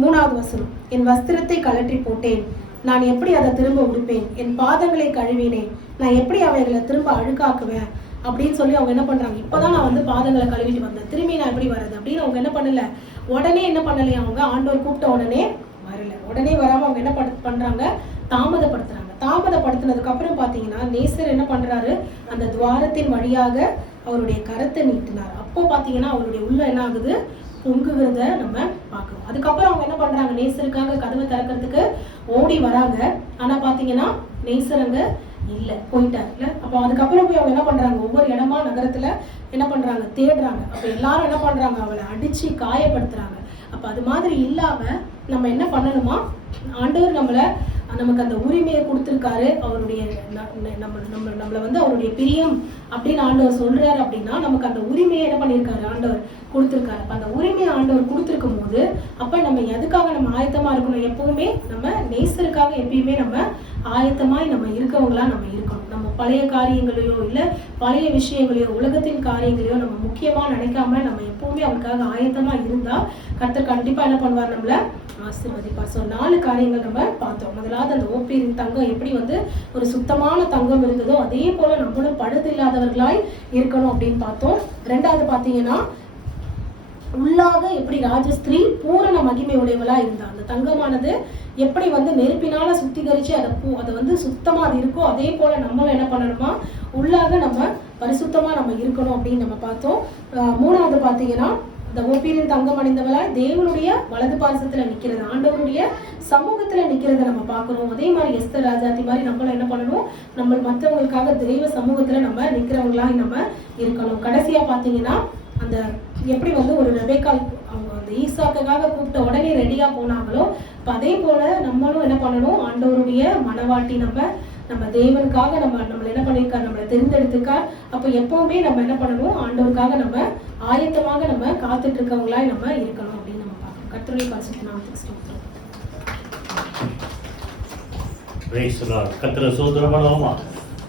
3வது வசனம். என் வஸ்திரத்தை கழற்றி போட்டேன், நான் எப்படி அதை திரும்ப உடுப்பேன், என் பாதங்களை கழுவினேன், நான் எப்படி அவைகளை திரும்ப அழுக்காக்குவேன் அப்படின்னு சொல்லி அவங்க என்ன பண்றாங்க, இப்பதான் நான் வந்து பாதங்களை கழுவிட்டு வந்தேன், திரும்பி நான் எப்படி வர்றது அப்படின்னு அவங்க என்ன பண்ணல, உடனே என்ன பண்ணலையா, அவங்க ஆண்டவர் கூப்பிட்ட உடனே வரல. உடனே வராம அவங்க என்ன பண்றாங்க, தாமதப்படுத்துறாங்க. தாமதப்படுத்தினதுக்கு அப்புறம் பாத்தீங்கன்னா நேசர் என்ன பண்றாரு, அந்த துவாரத்தின் வழியாக அவருடைய கரத்தை நீட்டினார். அப்போ பாத்தீங்கன்னா அவருடைய உள்ள என்ன ஆகுது, பொங்குகிறத நம்ம பார்க்கிறோம். அதுக்கப்புறம் அவங்க என்ன பண்றாங்க, நேசருக்காக கதவை திறக்கிறதுக்கு ஓடி வராங்க. ஆனா பாத்தீங்கன்னா நேசர் அங்க இல்ல, போயிட்டாருல. அப்போ அதுக்கப்புறம் போய் அவங்க என்ன பண்றாங்க, ஒவ்வொரு இடமா நகரத்துல என்ன பண்றாங்க, தேடுறாங்க. அப்ப எல்லாரும் என்ன பண்றாங்க, அவளை அடிச்சு காயப்படுத்துறாங்க. அப்ப அது மாதிரி இல்லாம நம்ம என்ன பண்ணணுமா, ஆண்டவர் நமக்கு அந்த உரிமையை கொடுத்திருக்காரு. அவருடைய நம்மளை வந்து அவருடைய பிரியம் அப்படின்னு ஆண்டவர் சொல்றாரு அப்படின்னா நமக்கு அந்த உரிமையை என்ன பண்ணியிருக்காரு, ஆண்டவர் கொடுத்திருக்காரு. அப்ப அந்த உரிமையை ஆண்டவர் கொடுத்திருக்கும் போது அப்ப நம்ம எதுக்காக நம்ம ஆயத்தமா இருக்கணும், எப்பவுமே நம்ம நேசருக்காக எப்பயுமே நம்ம ஆயத்தமாய் நம்ம இருக்கவங்களா நம்ம இருக்கணும். நம்ம பழைய காரியங்களையோ இல்ல பழைய விஷயங்களையோ உலகத்தின் காரியங்களையோ நம்ம முக்கியமா நினைக்காம நம்ம எப்பவுமே அவருக்காக ஆயத்தமா இருந்தா கர்த்தர் கண்டிப்பா என்ன பண்ணுவார், நம்மள ஆசீர்வதிப்பார். ஸோ 4 காரியங்கள் நம்ம பார்த்தோம். முதலாவது அந்த ஓப்பீரின் தங்கம் எப்படி வந்து ஒரு சுத்தமான தங்கம் இருக்குதோ அதே போல நம்மளும் பழுது இல்லாதவர்களாய் இருக்கணும் அப்படின்னு பார்த்தோம். 2வது பாத்தீங்கன்னா உள்ளாக எப்படி ராஜஸ்திரீ பூரண மகிமை உடையவளா இருந்தா, அந்த தங்கமானது எப்படி வந்து நெருப்பினால சுத்திகரிச்சு அதை வந்து சுத்தமா அது இருக்கோ அதே போல நம்மளும் என்ன பண்ணணுமா, உள்ளாக நம்ம பரிசுத்தமா நம்ம இருக்கணும் அப்படின்னு நம்ம பார்த்தோம். 3வது பாத்தீங்கன்னா இந்த ஓப்பீரின் தங்கம் அணிந்தவளாய் தேவனுடைய வலது பாசத்துல நிக்கிறது, ஆண்டவருடைய சமூகத்துல நிக்கிறத நம்ம பார்க்கிறோம். அதே மாதிரி எஸ்தர் ராஜாத்தி மாதிரி நம்மளும் என்ன பண்ணணும், நம்ம மற்றவங்களுக்காக தெய்வ சமூகத்துல நம்ம நிக்கிறவங்களா நம்ம இருக்கணும். கடைசியா பாத்தீங்கன்னா அந்த எப்படி வந்து ஒரு ரெபேக்கால் அவங்க அந்த ஈசாக்காக கூப்பிட்ட உடனே ரெடியா போனாங்களோ அதே போல நம்மளும் என்ன பண்ணணும், ஆண்டவருடைய மனவாட்டி நம்ம தேவனுக்காக நம்மள என்ன பண்ணிருக்காரு, நம்மளை தெரிந்தெடுத்துக்கா. அப்ப எப்பவுமே நம்ம என்ன பண்ணணும், ஆண்டவருக்காக நம்ம ஆயத்தமாக நம்ம காத்துட்டு இருக்கவங்களா நம்ம இருக்கணும் அப்படின்னு நம்ம பார்க்கணும். கர்த்தருடைய பரிசுத்த நாமத்துக்கு ஸ்தோத்திரம். Praise the Lord. கர்த்தரை ஸ்தோத்திரப்படுவோமா.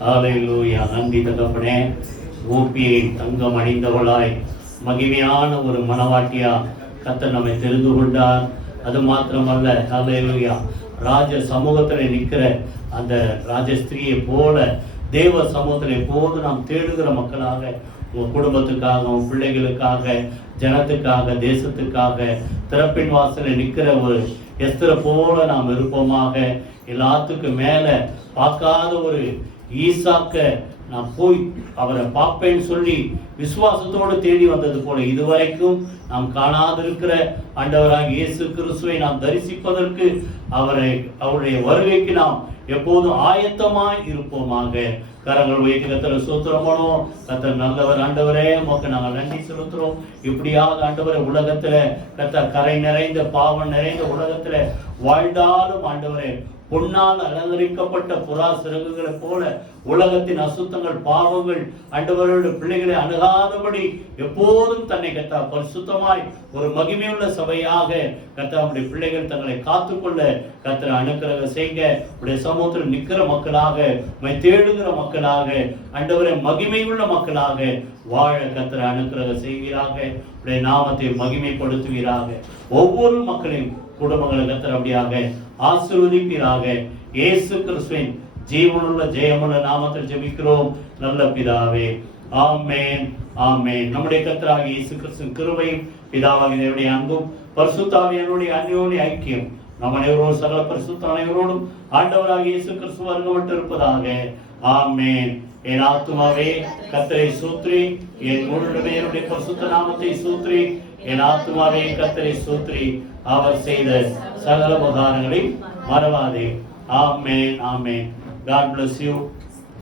ஹalleluya. நன்றி தகப்பனே. ஓபியை தங்கம் அணிந்தவளாய் மகிமையான ஒரு மனவாட்டியா கர்த்தர் நம்மை தெரிந்து கொண்டார். அது மாத்திரமல்ல, ஹalleluya, ராஜ சமூகத்தில் நிற்கிற அந்த ராஜஸ்திரியை போல தேவ சமூகத்தில் எப்போது நாம் தேடுகிற மக்களாக உங்கள் குடும்பத்துக்காக, உங்கள் பிள்ளைகளுக்காக, ஜனத்துக்காக, தேசத்துக்காக திறப்பின் வாசலில் நிற்கிற ஒரு எஸ்தரை போல நாம் இருப்போமாக. எல்லாத்துக்கும் மேலே பார்க்காத ஒரு ஈசாக்க நான் போய் அவரை பார்ப்பேன்னு சொல்லி விசுவாசத்தோடு தேடி வந்தது போல இதுவரைக்கும் நாம் காணாதிருக்கிற ஆண்டவராக இயேசு கிறிஸ்துவை நாம் தரிசிப்பதற்கு அவருடைய வருகைக்கு நாம் எப்போதும் ஆயத்தமாய் இருப்போமாக. கரங்கள் வைத்து கர்த்தரை ஸ்தோத்திரம் பண்ணுவோம். கர்த்தர் நல்லவர். ஆண்டவரே உமக்கு நாங்கள் நன்றி செலுத்துறோம். இப்படியாக ஆண்டவரே உலகத்துல கர்த்தர் கரை நிறைந்த பாவம் நிறைந்த உலகத்துல வாழ்ந்தாலும் ஆண்டவரே பொன்னால் அலங்கரிக்கப்பட்ட புறா சிறகுகளை போல உலகத்தின் அசுத்தங்கள் பாவங்கள் ஆண்டவரோட பிள்ளைகளை அணுகாதபடி எப்போதும் தன்னை கர்த்தா பரிசுத்தமாய் ஒரு மகிமையுள்ள சபையாக கர்த்தா அப்படி பிள்ளைகள் தங்களை காத்துக்கொள்ள கர்த்தரை அனுக்கிரகம் செய்க. உடைய சமூகத்தில் நிற்கிற மக்களாக தேடுகிற மக்களாக ஆண்டவரை மகிமையுள்ள மக்களாக வாழ கர்த்தரை அனுக்கிரகம் செய்வீராக. உடைய நாமத்தை மகிமைப்படுத்துவீராக. ஒவ்வொரு மக்களின் குடும்பங்களை கர்த்தர் அப்படியாக ஆசீர்வதிப்பீராக. இயேசு கிறிஸ்துவின் ஜீவனுள்ள ஜெயமுள்ள நாமத்தில் ஜெபிக்கிறோம் நல்ல பிதாவே. ஆமென் ஆமென். நம்முடைய கர்த்தராகிய இயேசு கிறிஸ்துவின் கிருபையும் பிதாவாகிய தேவனுடைய அன்பும் பரிசுத்த ஆவியானவருடைய அன்யோன்ய ஐக்கியம் நம் அனைவரோடும் சகல பரிசுத்த அனைவரோடும் ஆண்டவராகிய இயேசு கிறிஸ்து வருகப்பட்டு இருப்பதாக. ஆமென். என் ஆத்துமாவே கர்த்தரை ஸ்தோத்திரி, என் முழுவதுமே என்னுடைய பரிசுத்த நாமத்தை ஸ்தோத்திரி. என் ஆத்துமாவே கர்த்தரை ஸ்தோத்திரி, அவர் செய்த சகல உபகாரங்களை மறவாதே. ஆமென் ஆமென். God bless you.